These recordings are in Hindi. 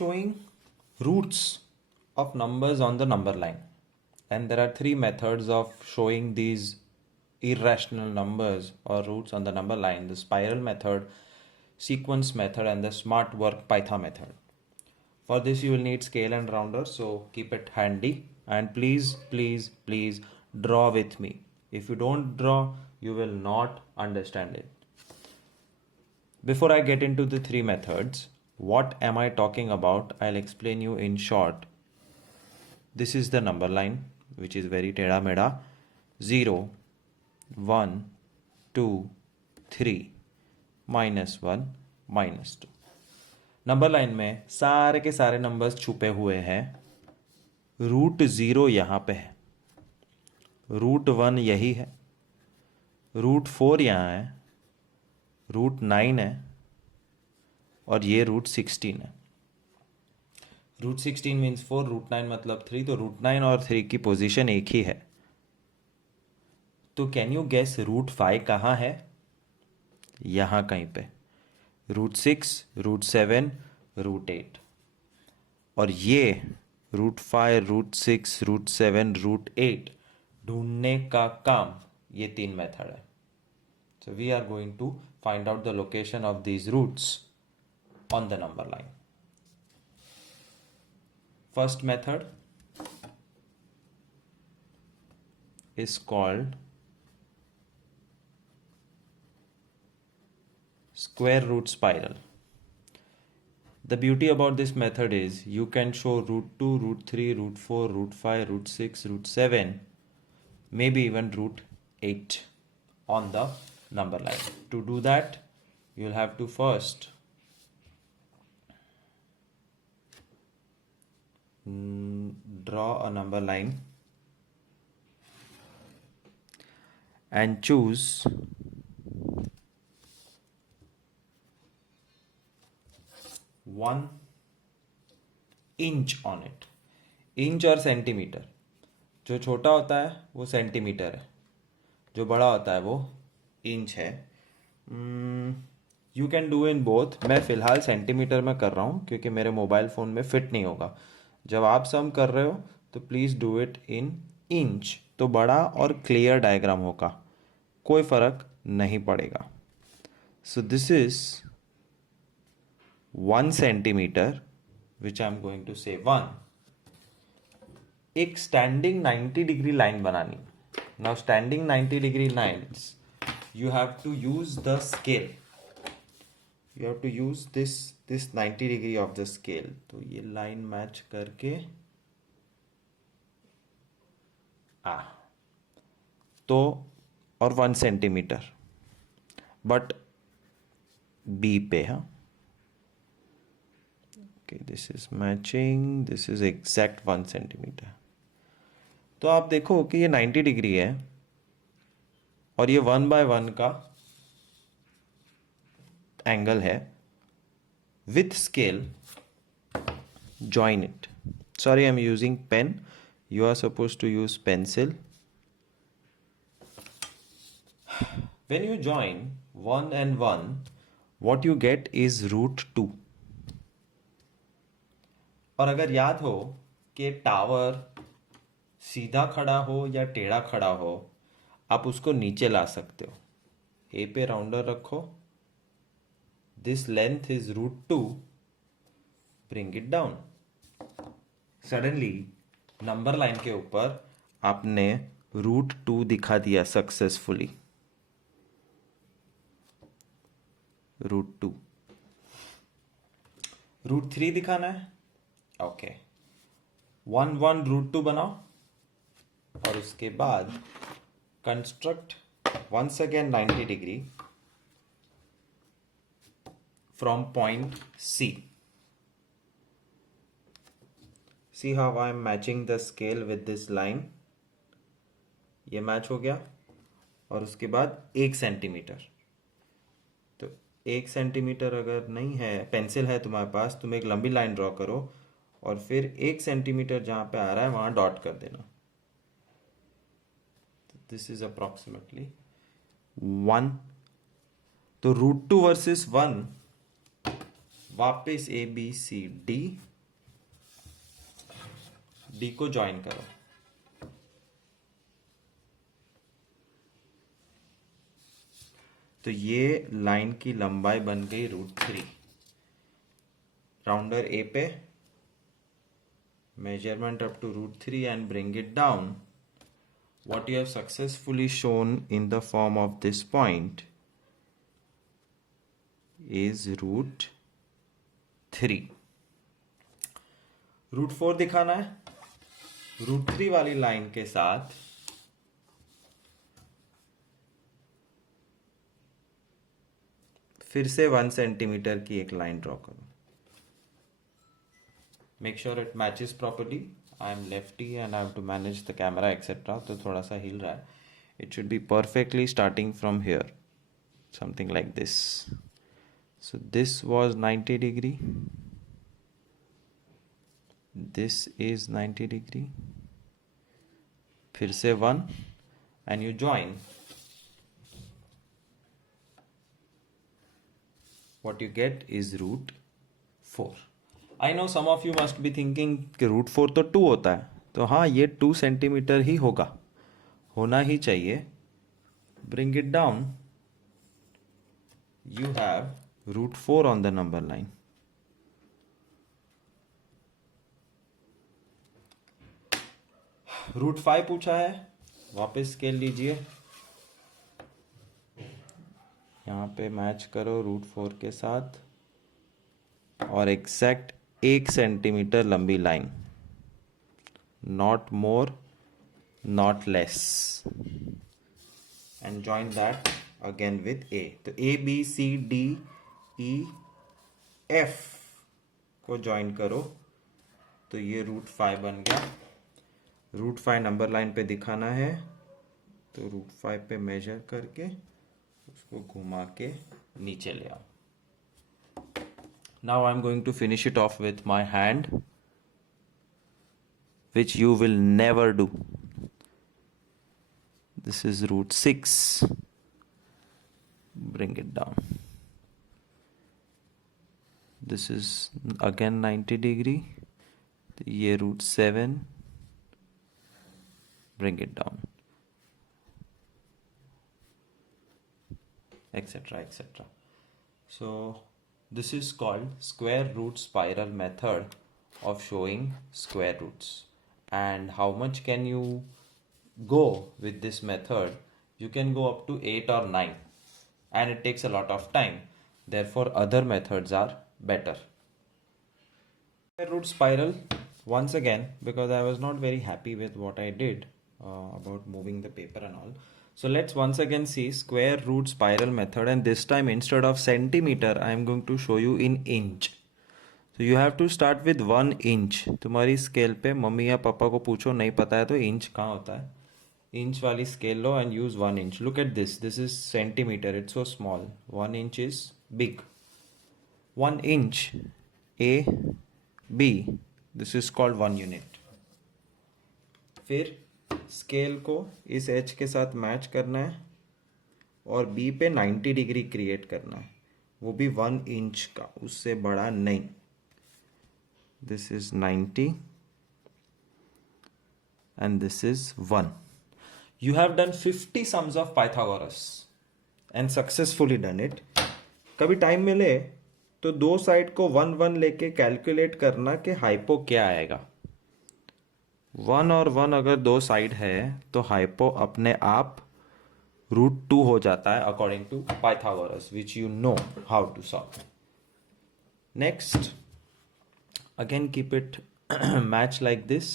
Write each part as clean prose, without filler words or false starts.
showing roots of numbers on the number line. And there are three methods of showing these irrational numbers or roots on the number line: the spiral method, sequence method, and the smart work Python method. For this you will need scale and rounder, so keep it handy, and please draw with me. If you don't draw, you will not understand it. Before I get into the three methods, what am I talking about? I'll explain you in short. This is the number line, which is very teda meda. 0, 1, 2, 3, -1, -2. Number line में सारे के सारे नंबर्स छुपे हुए हैं. √0 यहाँ पे है, √1 यही है, √4 यहाँ है, √9 है, और ये √16 है. √16 मीन्स 4, √9 मतलब 3, तो √9 और 3 की पोजीशन एक ही है. तो कैन यू गेस √5 कहाँ है? यहाँ कहीं पे. √6, √7, √8. और ये √5, √6, √7, √8 ढूंढने का काम ये तीन मेथड है. So we are going to find out the location of these roots on the number line. First method is called square root spiral. The beauty about this method is you can show √2, √3, √4, √5, √6, √7, maybe even √8 on the number line. To do that, you'll have to first draw a number line and choose inch on it. Inch और सेंटीमीटर. जो छोटा होता है वो सेंटीमीटर है, जो बड़ा होता है वो इंच है. You can do in both. मैं फ़िलहाल सेंटीमीटर में कर रहा हूँ क्योंकि मेरे मोबाइल फ़ोन में फिट नहीं होगा. जब आप सम कर रहे हो तो please do it in inch, तो बड़ा और क्लियर डायग्राम होगा, कोई फ़र्क नहीं पड़ेगा. So this is 1 centimetre, which I am going to say 1. एक स्टैंडिंग 90 डिग्री लाइन बनानी. Now standing 90 degree lines, you have to use the scale. You have to use this 90 degree of the scale. तो ये लाइन मैच करके तो और 1 सेंटीमीटर, बट बी पे. हाँ, okay, this is matching, this is exact 1 centimetre. तो आप देखो कि ये 90 डिग्री है और ये 1/1 का एंगल है. With scale join it. Sorry, I'm using pen. You are supposed to use pencil. When you join 1 and 1, what you get is √2. और अगर याद हो कि टावर सीधा खड़ा हो या टेढ़ा खड़ा हो, आप उसको नीचे ला सकते हो. ए पे राउंडर रखो. This length is √2. Bring it down. Suddenly number line के ऊपर आपने √2 दिखा दिया सक्सेसफुली. √2. √3 दिखाना है. ओके, 1 1 √2 बनाओ और उसके बाद construct once again 90 degree from point C. See how I am matching the scale with this line. ये मैच हो गया. और उसके बाद 1 सेंटीमीटर. तो 1 सेंटीमीटर अगर नहीं है, पेंसिल है तुम्हारे पास, तुम एक लंबी लाइन ड्रॉ करो और फिर 1 सेंटीमीटर जहाँ पे आ रहा है वहाँ डॉट कर देना. This is approximately 1. तो √2 वर्सेस 1, वापस A B C D D को ज्वाइन करो। तो ये लाइन की लंबाई बन गई √3। राउंडर ए पे measurement up to √3 and bring it down. What you have successfully shown in the form of this point is √3। √4 दिखाना है। √3 वाली लाइन के साथ फिर से 1 सेंटीमीटर की एक लाइन ड्रॉ करो। Make sure it matches properly. I am lefty and I have to manage the camera etc. तो थोड़ा सा हिल रहा है। It should be perfectly starting from here, something like this. So this was 90 degree. This is 90 degree. फिर से 1 and you join. What you get is √4. I know some of you must be thinking कि √4 तो 2 होता है, तो हाँ ये 2 सेंटीमीटर ही होना ही चाहिए। Bring it down, you have √4 on the number line. √5 पूछा है, वापस स्केल लीजिए, यहाँ पे मैच करो √4 के साथ और एग्जैक्ट 1 सेंटीमीटर लंबी line, not more not less, and join that again with A. तो A B C D E F को ज्वाइन करो तो ये √5 बन गया। √5 नंबर लाइन पे दिखाना है तो √5 पे मेजर करके उसको घुमा के नीचे ले आओ। Now I'm going to finish it off with my hand, which you will never do. This is √6. Bring it down. This is again 90 degree. ये √7. Bring it down. Etc. etc. So this is called square root spiral method of showing square roots. And how much can you go with this method? You can go up to 8 or 9 and it takes a lot of time. Therefore other methods are better. Square root spiral, once again, because I was not very happy with what I did about moving the paper and all. So let's once again see square root spiral method, and this time instead of centimeter I am going to show you in inch. So you have to start with 1 inch. तुम्हारी स्केल पे मम्मी या पापा को पूछो नहीं पता है तो इंच कहाँ होता है, इंच वाली scale low and use 1 inch. Look at this, this is centimeter, it's so small. 1 inch is big. 1 inch A B, this is called 1 unit. फिर स्केल को इस एच के साथ मैच करना है और बी पे 90 डिग्री क्रिएट करना है, वो भी 1 इंच का, उससे बड़ा नहीं. This is 90 and this is 1. You have done 50 sums of Pythagoras and successfully done it. कभी टाइम मिले तो दो साइड को 1 1 लेके कैलकुलेट करना कि हाइपो क्या आएगा. 1 और 1 अगर दो साइड है तो हाइपो अपने आप √2 हो जाता है according to Pythagoras, which you know how to solve. Next, again keep it match like this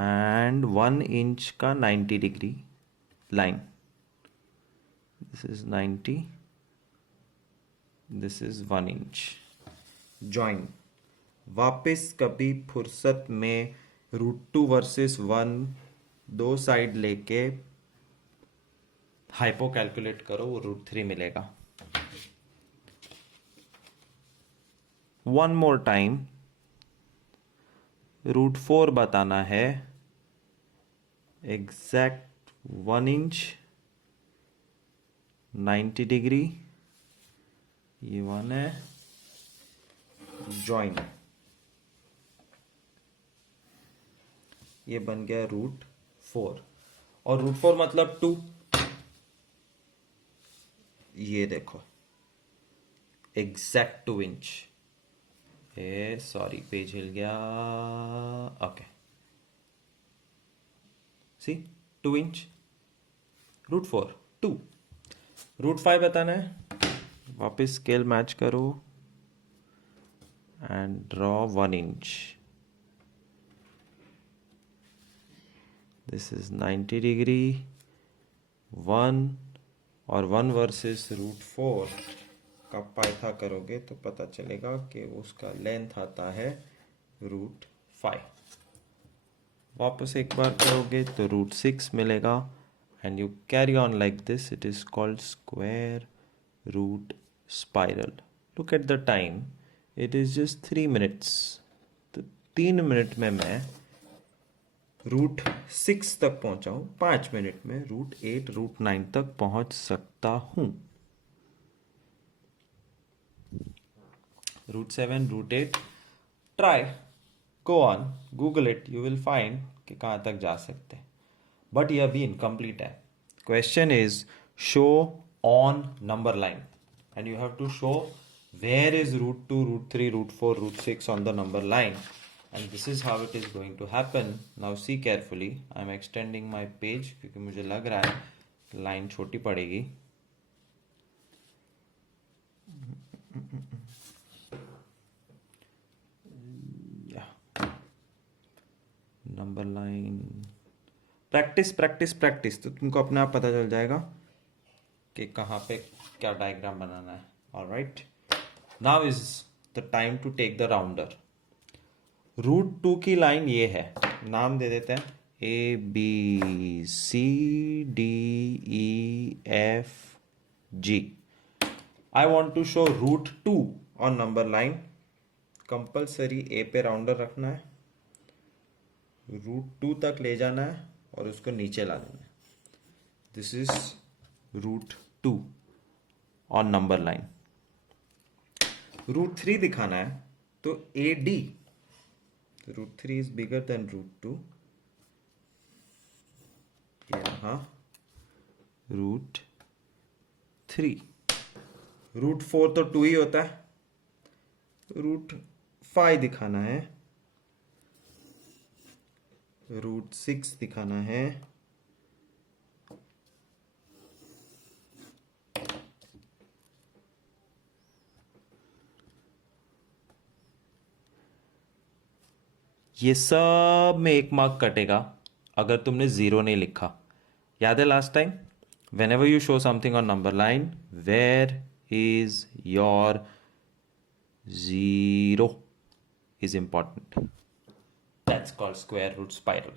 and 1 inch का 90 degree line. This is 90, this is 1 inch. Join. वापस कभी फुर्सत में √2 वर्सेस 1 दो साइड लेके हाइपो कैलकुलेट करो, वो √3 मिलेगा. वन मोर टाइम, √4 बताना है. एग्जैक्ट 1 इंच 90 डिग्री, ये 1 है. ज्वाइन. ये बन गया √4 और √4 मतलब 2। ये देखो एग्जैक्ट 2 इंच। ए सॉरी पेज हिल गया। ओके सी 2 इंच √4 2। √5 बताना है, वापस स्केल मैच करो and draw 1 inch. This is 90 degree 1 और 1 वर्सेस √4 का पाइथा करोगे तो पता चलेगा कि उसका लेंथ आता है √5। वापस एक बार करोगे तो √6 मिलेगा and you carry on like this. It is called square root spiral. Look at the time, it is just 3 minutes. तो 3 मिनट में मैं √6 तक पहुंचा हूं, 5 मिनट में √8 √9 तक पहुंच सकता हूं। √7 √8 try, go on, Google it, you will find कि कहाँ तक जा सकते हैं। बट यह भी इनकम्प्लीट है। Question is show on number line and you have to show where is √2 √3 √4 √6 on the number line, and this is how it is going to happen. Now see carefully, I am extending my page क्योंकि मुझे लग रहा है लाइन छोटी पड़ेगी। Number line practice practice practice, तो तुमको अपने आप पता चल जाएगा कि कहाँ पे क्या डायग्राम बनाना है। Alright, now is the time to take the rounder. √2 की लाइन ये है, नाम दे देते हैं ABCDEFG। I want to show √2 on number line. Compulsory A पे राउंडर रखना है, √2 तक ले जाना है और उसको नीचे ला देना है। This is √2 on number line. √3 दिखाना है तो AD, √3 इज बिगर देन √2। ये रहा √3। √4 तो 2 ही होता है, √5 दिखाना है, √6 दिखाना है, ये सब में 1 मार्क कटेगा अगर तुमने 0 नहीं लिखा। याद है last time, whenever you show something on number line, where is your 0 is important. That's called square root spiral.